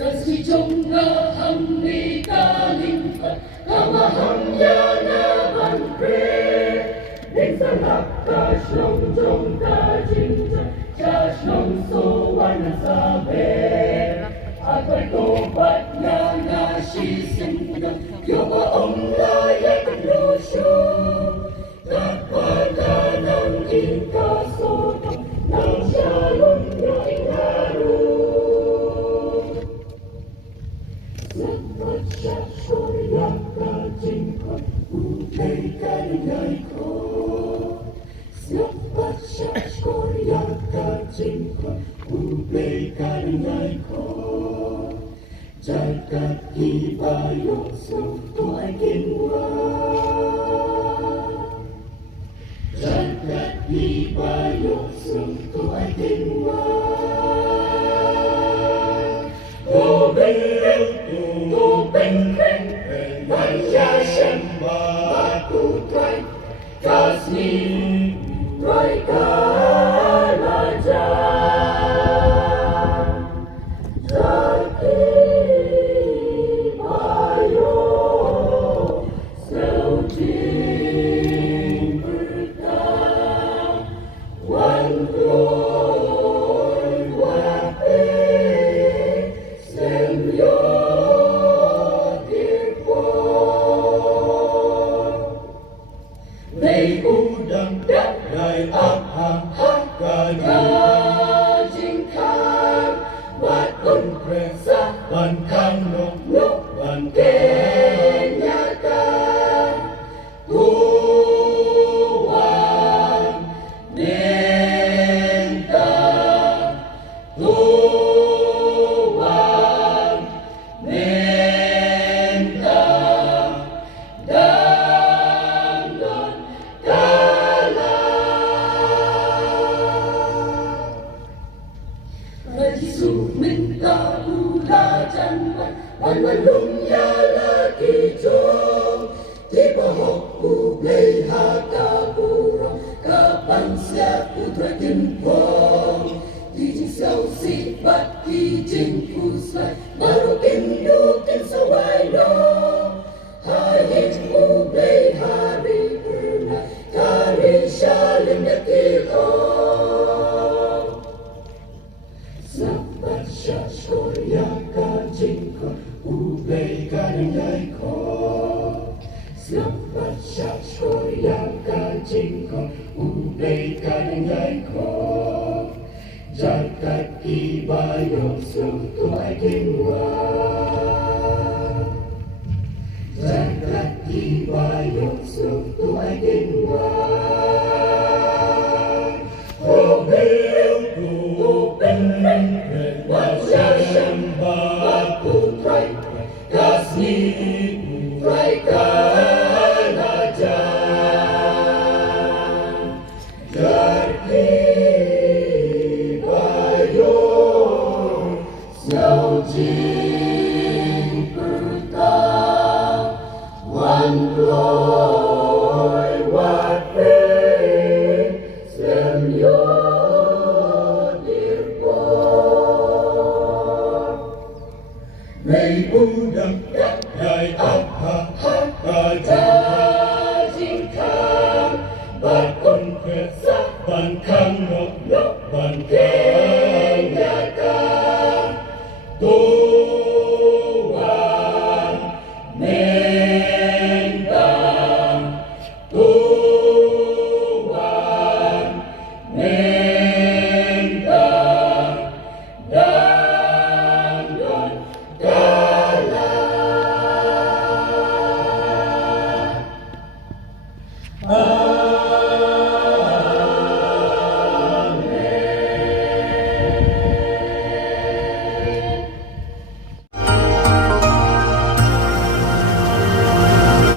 Kasih jongga hamdi kalingkat kamahangya na banpre Dingsan hakka shlong jongga jinja Jashlong sowan sabe Ako'y tobat na sisimga Yoba ang layak lusyo Kapagka ng ikasoto Nang shalom nyo ingaro Sapat siya surya kajingkot Ukay kalingay ko Sapat siya surya kajingkot Ukay kalingay ko Jagat hibayok sumto ay kinwa Jagat hibayok sumto ay kinwa Tubing ring Manja siyamba Tutray Kasni Roy Kalaja May udang day aphang kajingkang Wat unpre sa bankang nok ban kenyaka Tuwan nenta Tuwan nenta Minta ula jangan Wanwalungnya lagi jom Di bawah ublay haka puro Kapan siap putra kimpong Dijing siyaw sipat dijing puslay Baru indukin sawayno Hayin ublay hari pernah Kari syalim yakiro Sapat siya surya kajingkot Ubay kalingay ko Sapat siya surya kajingkot Ubay kalingay ko Jagat ibayok sumto ay kinwa Jagat ibayok sumto ay kinwa Wajah sembah putrai kasih putrai kalaja Jadi bayo Sao jing pertang Wan loy wat pe Sem yo May udang